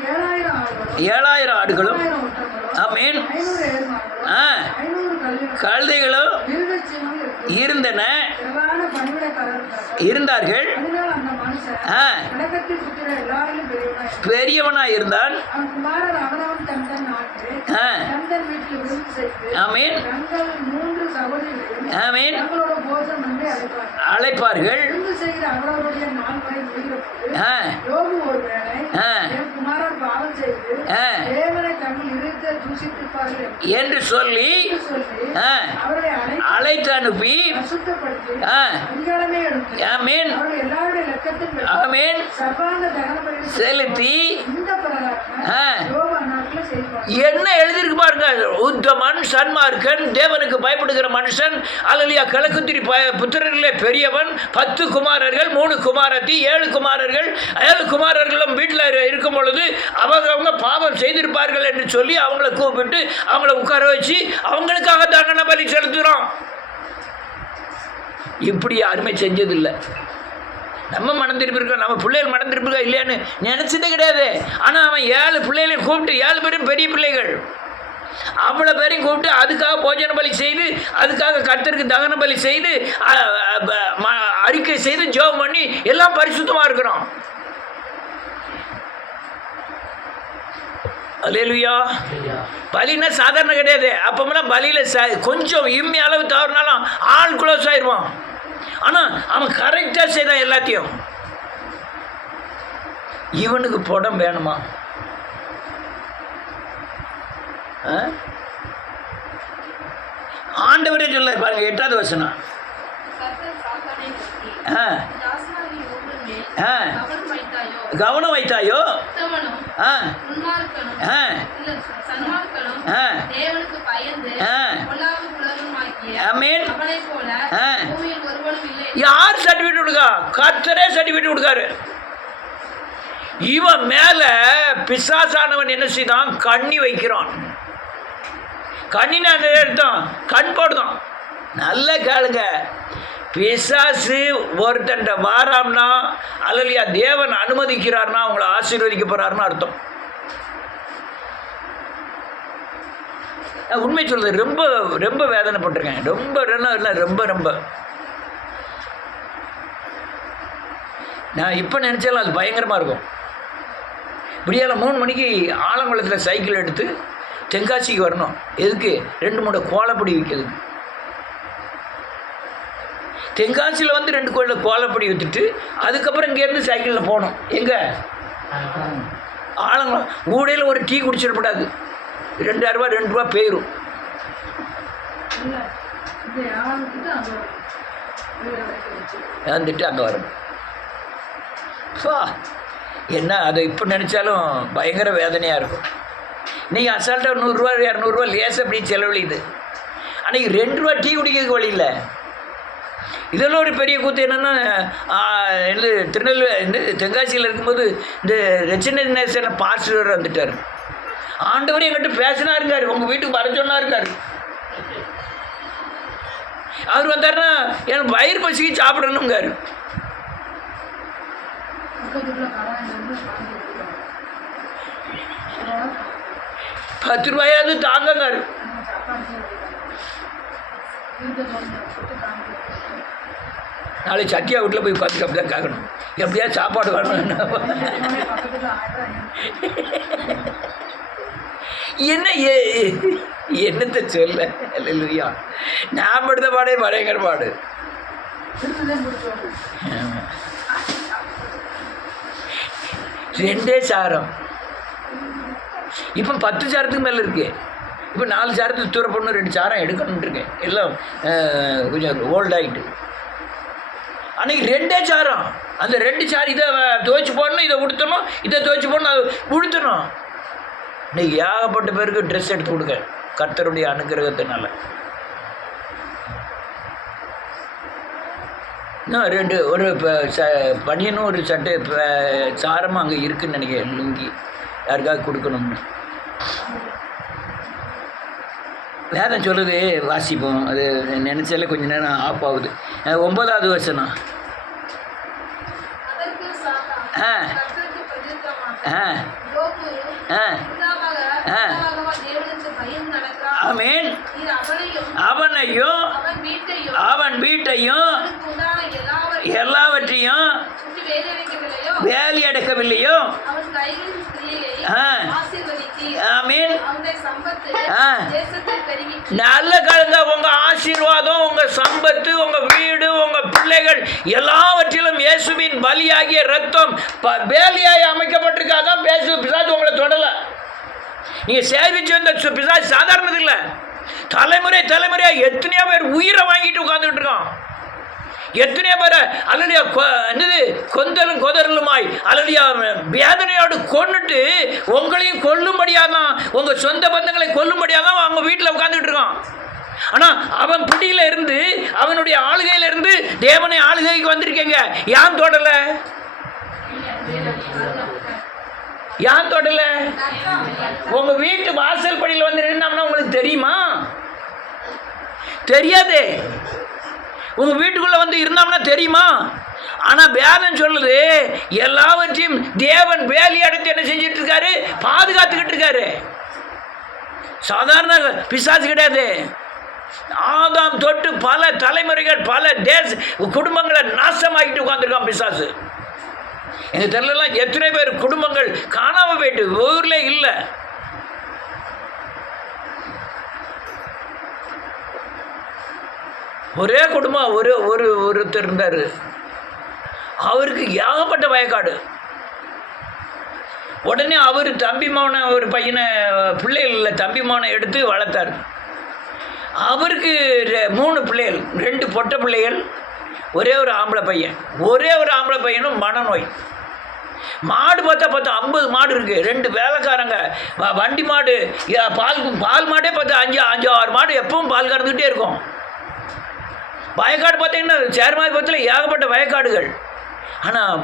7000 ஆடுகளும் 1000 ஒட்டகங்களும் ஆமென் 500 ஏர்மாடுகளும் 500 கழுதைகளும் மிருகஜீவனும் இருந்தன திரளான பணிவிடைக்காரர்கள் இருந்தார்கள். அதனால் அந்த மனுஷன் உலகத்தில் சுற்றின எல்லாரிலும் பெரியவனாய் இருந்தான். அவன் குமாரர் அவனவன் தன் தன் நாட்டு தன் தன் வீட்டில் விருந்து செய்து ஆமென் தங்கள் 3 சகோதரிகளையும் ஆமென் தங்களோட போஜனம் என்று அழைப்பார்கள். விருந்து செய்கிற அவரவருடைய நாள் வரை முடிகிற போது யோபு ஒருவேளை என் குமாரர் பாவம் செய்து தேவனை தங்கள் இருக்க தூஷித்திருப்பார்கள் என்று சொல்லி அவரை அழைத்து அனுப்பி அசுத்தப்படுத்தி அதிகாரமே எடுத்து ஆமென் அவர்கள் எல்லாருடைய லட்சத்தில் ஆமென் சர்வாங்க தகன செலுத்தி இந்த பிரகாரம் யோபு அந்நாட்களில் செய்வார். என்ன எழுதியிருக்கு பாருங்க. உத்தமன் சன்மார்க்கன் தேவனுக்கு பயப்படுகிற மனுஷன். அல்லேலூயா. கிழக்குத்திரி புத்திரர்களே பெரியவன், 10 குமாரர்கள் 3 குமாரத்தி 7 குமாரர்கள் 7 குமாரர்களும் வீட்டில் இருக்கும் பொழுது அவங்க பாவம் செய்திருப்பார்கள் என்று சொல்லி அவங்கள கூப்பிட்டு அவங்கள உட்கார வச்சு அவங்களுக்காக தகன பலி செலுத்துகிறோம். இப்படி யாருமே செஞ்சதில்லை. நம்ம மனம் திருப்பியிருக்கோம், நம்ம பிள்ளைகள் மனம் திருப்பிருக்கோம் இல்லையான்னு நினச்சதே கிடையாது. ஆனால் அவன் 7 பிள்ளைகளையும் கூப்பிட்டு 7 பேரும் பெரிய பிள்ளைகள், அவ்வளோ பேரையும் கூப்பிட்டு அதுக்காக போஜன பலி செய்து அதுக்காக கர்த்தருக்கு தகன பலி செய்து அறிக்கை செய்து ஜெபம் பண்ணி எல்லாம் பரிசுத்தமாக இருக்கிறோம். அல்லேலூயா. பலின்னா சாதாரண கிடையாது. அப்போமெல்லாம் பலியில் கொஞ்சம் இம்மி அளவு தவறுனாலும் ஆள் க்ளோஸ் ஆயிடுவான். ஆனால் அவன் கரெக்டாக செய்தான் எல்லாத்தையும். இவனுக்கு படம் வேணுமா? ஆண்டவரே சொல்ல பாருங்க 8வது வசனம். கவனம் வைத்தாயோ ஆமென். யார் சர்டிஃபிகேட் கொடுக்கா? கர்த்தரே சர்டிஃபிகேட் கொடுக்காரு. இவன் மேல பிசாசானவன் என்ன செய்தான்? கண்ணி வைக்கிறான். கண்ணினா எடுத்தான் கண் போடுதான். நல்ல கேளுங்க. பிசாசு ஒருத்தன் வாராம்னா அல்லையா தேவன் அனுமதிக்கிறார்னா அவங்கள ஆசீர்வதிக்க போறாருன்னு அர்த்தம். உண்மை சொல்றது ரொம்ப ரொம்ப வேதனைப்பட்டிருக்கேன். ரொம்ப நான் இப்போ நினச்சாலும் அது பயங்கரமாக இருக்கும். விடியால 3 மணிக்கு ஆலங்குளத்தில் சைக்கிள் எடுத்து தென்காசிக்கு வரணும். எதுக்கு? 2 மூட்டை கோலப்பொடி விற்கிறதுக்கு. தென்காசியில் வந்து 2 கோயில கோலப்பொடி விற்றுட்டு அதுக்கப்புறம் இங்கேருந்து சைக்கிளில் போகணும். எங்கே? ஆலங்குளம். ஊடையில் ஒரு டீ குடிச்சிடக்கூடாது. 2000 ரூபா 2 ரூபா போயிடும். வந்துட்டு அங்கே வரணும். என்ன அதை இப்போ நினச்சாலும் பயங்கர வேதனையாக இருக்கும். நீங்கள் அசால்ட்டாக 100 ரூபா 200 ரூபா லேசாக அப்படி செலவழியுது. அன்றைக்கி 2 ரூபா டீ குடிக்கிறதுக்கு வழி இல்லை. இதெல்லாம் ஒரு பெரிய கூத்து. என்னென்னா திருநெல்வேலி தென்காசியில் இருக்கும்போது இந்த ரெச்சினேசன பாஸ்டர் வந்துட்டார். ஆண்டவரே என்கிட்ட பேசினா இருக்காரு, உங்கள் வீட்டுக்கு வர சொன்னா இருக்காரு. அவர் வந்தாருன்னா எனக்கு வயிறு பசிக்கு சாப்பிடணுங்காரு. 10 ரூபாயாவது தாங்கங்க. நாளைக்கு சட்டியா வீட்டில் போய் 10 கப் தான் கேட்கணும். எப்படியா சாப்பாடு வேணும். என்ன என்னத்தை சொல்ல. அல்லேலூயா. நான் படுத்த பாடே பயங்கர பாடு. ரெண்டே சாரம். இப்போ 10 சாரத்துக்கு மேலே இருக்கு. இப்போ 4 சாரத்துக்கு தூர பொண்ணு 2 சாரம் எடுக்கணுன்ட்டு இருக்கேன். எல்லாம் கொஞ்சம் ஓல்ட் ஆகிட்டு. அன்றைக்கி 2 சாரம். அந்த 2 சாரம் இதை துவைச்சி போடணும், இதை உடுத்தணும், இதை துவைச்சி போடணும், அதை உடுத்தணும். இன்றைக்கி ஏகப்பட்ட பேருக்கு ட்ரெஸ் எடுத்து கொடுங்க கர்த்தருடைய அனுக்கிரகத்தினால. இன்னும் 2 ஒரு பனியனும் ஒரு சட்டை சாரமும் அங்கே இருக்குதுன்னு நினைக்கிறேன். லுங்கி யாருக்காவது கொடுக்கணும்னு. வேதம் சொல்லுது, வாசிப்போம். அது நினச்சாலே கொஞ்சம் நேரம் ஆஃப் ஆகுது. 9வது வசனம். ஆமென். அவனையும் அவன் வீட்டையும் எல்லாவற்றையும் வேலி அடக்கவில்லையோ. ஆமென். நல்ல கலந்த உங்க ஆசீர்வாதம், உங்க சம்பத்து, உங்க வீடு, உங்க பிள்ளைகள் எல்லாவற்றிலும் இயேசுவின் பலியாகிய ரத்தம் வேலியாய் அமைக்கப்பட்டிருக்கு. அதான் பிசாசு உங்களை தொடல. நீங்க சேவிச்சு வந்த பிசாசு சாதாரணது இல்லை. தலைமுறையா எத்தனையோ பேர் உயிரை வாங்கிட்டு உட்கார்ந்துட்டு இருக்கோம். எத்தனையோ பேரை அல்லடியா என்னது கொந்தலும் கொதறலுமாய் அல்லடியா வேதனையோடு கொன்னுட்டு உங்களையும் கொல்லும்படியாதான், உங்கள் சொந்த பந்தங்களை கொல்லும்படியாதான் அவங்க வீட்டில் உட்காந்துக்கிட்டு இருக்கான். ஆனால் அவன் பிடியில் இருந்து அவனுடைய ஆளுகையில் இருந்து தேவனை ஆளுகைக்கு வந்திருக்கீங்க. யான் தொடலை? யான் தொடலை? உங்கள் வீட்டு வாசல் படியில் வந்து நின்னோம்னா உங்களுக்கு தெரியுமா? தெரியாது. உங்கள் வீட்டுக்குள்ளே வந்து இருந்தோம்னா தெரியுமா? ஆனால் வேதம் சொல்லுது, எல்லாவற்றையும் தேவன் வேலி அடைத்து என்ன செஞ்சிட்டு இருக்காரு? பாதுகாத்துக்கிட்டு இருக்காரு. சாதாரண பிசாசு கிடையாது. ஆதாம் தொட்டு பல தலைமுறைகள், பல குடும்பங்களை நாசமாக்கிட்டு உட்காந்துருக்கான் பிசாசு. எங்கள் தெருலாம் எத்தனை பேர் குடும்பங்கள் காணாமல் போயிட்டு ஊர்ல இல்லை. ஒரே குடும்பம், ஒருத்தர் இருந்தார். அவருக்கு ஏகப்பட்ட வயக்காடு. உடனே அவர் தம்பி மகனை, ஒரு பையனை, பிள்ளைகள் இல்லை, தம்பி மகனை எடுத்து வளர்த்தார். அவருக்கு 3 பிள்ளைகள், 2 பொட்டை பிள்ளைகள், ஒரே ஒரு ஆம்பளை பையனும் மனநோய். மாடு பார்த்தா 50 மாடு இருக்குது. 2 வேலைக்காரங்க, வண்டி மாடு, பால் மாடே பார்த்தா 5-6 மாடு எப்பவும் பால் கறந்துக்கிட்டே இருக்கும். வயக்காடு பார்த்தீங்கன்னா சேர்மாதிபத்தில் ஏகப்பட்ட வயக்காடுகள். ஆனால்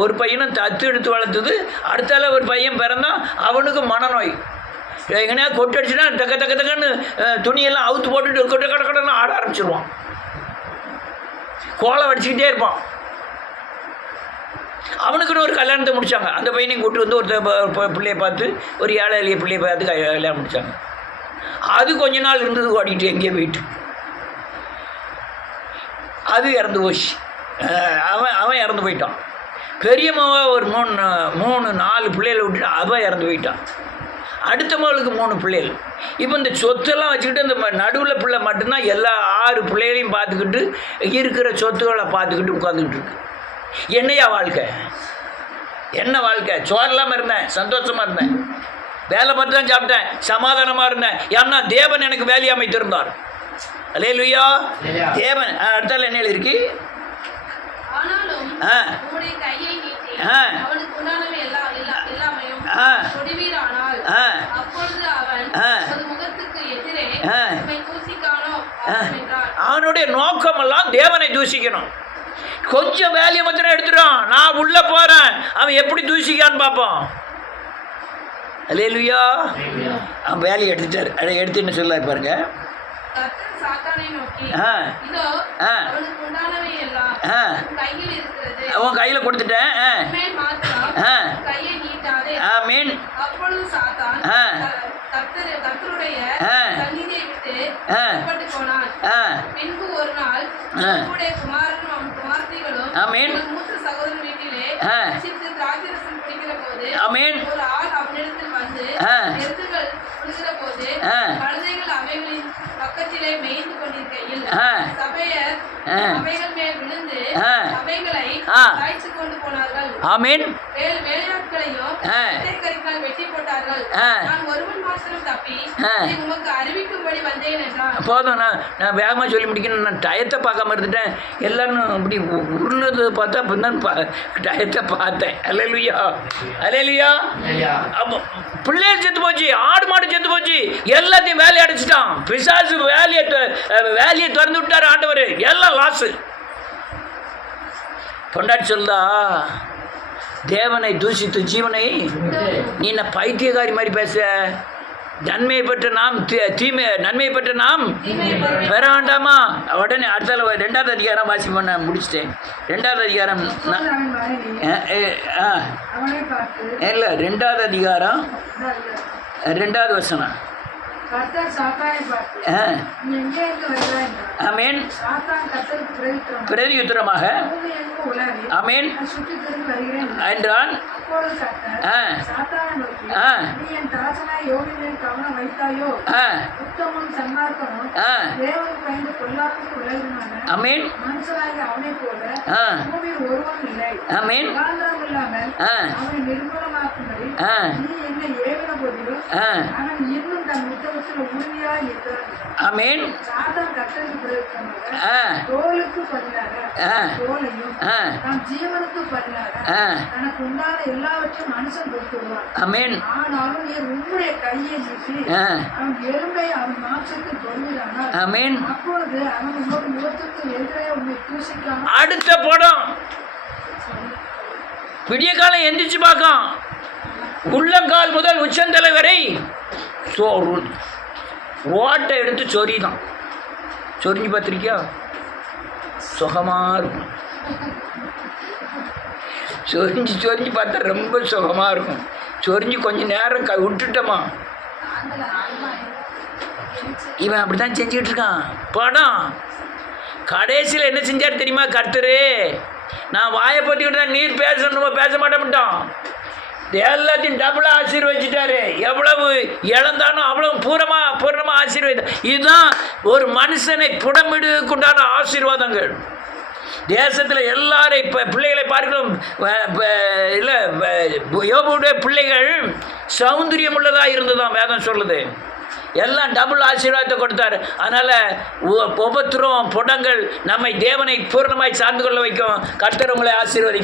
ஒரு பையனும் தத்து எடுத்து வளர்த்தது. அடுத்தால ஒரு பையன் பிறந்தான், அவனுக்கு மனநோய். எங்கனையா கொட்டடிச்சுன்னா தக்கன்னு துணியெல்லாம் அவுத்து போட்டுட்டு கடன்னு ஆட ஆரம்பிச்சிருவான். கோலம் அடிச்சுக்கிட்டே இருப்பான். அவனுக்குன்னு ஒரு கல்யாணத்தை முடித்தாங்க. அந்த பையனையும் கூப்பிட்டு வந்து ஒரு பிள்ளையை பார்த்து, ஒரு ஏழை எளிய பிள்ளையை பார்த்து கல்யாணம் முடித்தாங்க. அது கொஞ்ச நாள் இருந்தது, ஓடிக்கிட்டு எங்கேயோ போயிட்டு அது இறந்து போச்சு. அவன் இறந்து போயிட்டான். பெரியம்மாவை ஒரு 3-4 பிள்ளைகளை விட்டுட்டு அவன் இறந்து போயிட்டான். அடுத்த மகளுக்கு 3 பிள்ளைகள். இப்போ இந்த சொத்தெல்லாம் வச்சுக்கிட்டு இந்த நடுவில் பிள்ளை மட்டும்தான் எல்லா 6 பிள்ளைகளையும் பார்த்துக்கிட்டு இருக்கிற சொத்துக்களை பார்த்துக்கிட்டு உட்காந்துக்கிட்டு இருக்கு. என்னையா வாழ்க்கை? என்ன வாழ்க்கை? சோறலாமல் இருந்தேன், சந்தோஷமாக இருந்தேன், வேலை பார்த்து தான் சாப்பிட்டேன், சமாதானமாக இருந்தேன். ஏன்னா தேவன் எனக்கு வேலையை அமைத்திருந்தார். அல்லேலூயா. தேவன். அடுத்தால என்ன எழுதிருக்கு? அவனுடைய நோக்கமெல்லாம் தேவனை தூசிக்கணும். கொஞ்சம் வேலையை மாத்திரம் எடுத்துடும், நான் உள்ள போறேன், அவன் எப்படி தூசிக்கான்னு பார்ப்போம். அல்லேலூயா. அவன் வேலையை எடுத்துட்டார். அதை எடுத்து என்ன சொல்லாரு பாருங்க. உன் கையில கொடுத்துட்டேன். மந்தைகளை மேய்ந்து கொண்டிருக்கையில் ஆ. சபையர் ஆ. அவைகள் மேல் விழுந்து ஆ. அவைகளை ஆ. சாய்த்து கொண்டு போனார்கள். ஆமீன். வேலையாட்களையோ ஆ. கரிக்கால் வெட்டி போட்டார்கள். ஆ. நான் ஒருவன் மாத்திரம் தப்பி ஆ. இதை உமக்கு அறிவிக்கும்படி வந்தேன் என்றார். போதும், நான் வேகமாக சொல்லி முடிக்கணும். நான் டயத்தை பார்க்காம இருந்துட்டேன். எல்லாரும் அப்படி உருளுது பார்த்தா பின்னால் டயத்தை பார்த்தேன். அல்லேலூயா, அல்லேலூயா. அப்போ பிள்ளைகள் செத்து போச்சு, ஆடு மாடு செத்து போச்சு, எல்லாத்தையும் வேலையை அடைச்சிட்டான். பிசாசு வேலையை திறந்து விட்டார் ஆண்டவர். எல்லாம் லாஸு. பொண்டாட்டி சொல்லுதா, தேவனை தூஷித்து ஜீவனை நீ என்ன பைத்தியக்காரி மாதிரி பேச, நன்மையை பெற்ற நாம் நன்மையை பெற்ற நாம் பெற வேண்டாமா? உடனே அடுத்த 2வது அதிகாரம் வாசி பண்ண முடிச்சிட்டேன். 2வது அதிகாரம் அவன் மனைவி அவனை பார்த்து இல்லை 2வது அதிகாரம் 2வது வசனம். கர்த்தர் சாத்தானை பார்த்து நீ எங்கே இருந்து வருகிறாய் என்றார். ஆமேன். சாத்தான் கர்த்தருக்கு பிரதியுத்தரமாக பூமி எங்கும் உலவி ஆமேன் நான் சுற்றித் திரும்பி வருகிறேன் என்றான். அப்பொழுது கர்த்தர் சாத்தானை நோக்கி நீ என் தாசனாய் யோபின் மேல் கவனம் வைத்தாயோ? உத்தமனும் சன்மார்க்கனும் தேவனுக்கு பயந்து பொல்லாப்புக்கு விலகுமான ஆமேன் மனுஷனாகிய அவனைப் போல பூமியில் ஒருவனும் இல்லை. ஆமேன். முகாந்திரம் இல்லாமல் அவனை நிர்மூலமாக்கும்படி நீ என்னை ஏவின போதிலும் அவன் இன்னும் தன் உத்தமத்தில் உறுதியாய் இருக்கிறான். ஆமேன். சாத்தான் கர்த்தருக்கு பிரயோஜனமாக தோலுக்கு பதிலாக தோலையும் தன் ஜீவனுக்கு பதிலாக தனக்கு உண்டான எல்லாவற்றையும் மனுஷன் கொடுத்து விடுவான். ஆமேன். ஆனாலும் நீர் உம்முடைய கையை நீட்டி அவன் எலும்பை அவன் மாம்சத்தில் தொடுகிறானால் ஆமேன். அப்பொழுது அவன் உன்னோட முகத்துக்கு எதிரே உன்னை தூசிக்காம. அடுத்த படம் விடிய காலம் எந்திரிச்சு பார்க்கும். உள்ளங்கால் முதல் உச்சந்தலை வரை ரோட்டை எடுத்து சொரிதான். சொரிஞ்சு பார்த்துருக்கியா? சுகமாக இருக்கும். சொரிஞ்சு பார்த்தா ரொம்ப சுகமாக இருக்கும். சொரிஞ்சு கொஞ்சம் நேரம் விட்டுட்டோமா, இவன் அப்படி தான் செஞ்சுக்கிட்டு இருக்கான். படம் கடைசியில் என்ன செஞ்சார் தெரியுமா? கர்த்தரு நான் வாயை பற்றிக்கிட்டு தான், நீர் பேசணுமோ பேச மாட்டேன்ட்டான். எல்லாத்தையும் டபுளாக ஆசீர்வதிச்சிட்டாரு. எவ்வளவு இழந்தானோ அவ்வளவு பூர்ணமாக ஆசீர்வதித்தார். இதுதான் ஒரு மனுஷனை புடமிடுக்குண்டான ஆசீர்வாதங்கள். தேசத்தில் எல்லாரும் இப்போ பிள்ளைகளை பார்க்கிறோம். இல்லை, யோபுடைய பிள்ளைகள் சௌந்தரியம் உள்ளதாக இருந்ததான் வேதம் சொல்லுது. எல்லாம் டபுள் ஆசீர்வாதத்தை கொடுத்தாரு. அதனால் உபத்திரம் புடங்கள் நம்மை தேவனை பூர்ணமாய் சார்ந்து கொள்ள வைக்கும். கர்த்தர் உங்களை ஆசீர்வதி.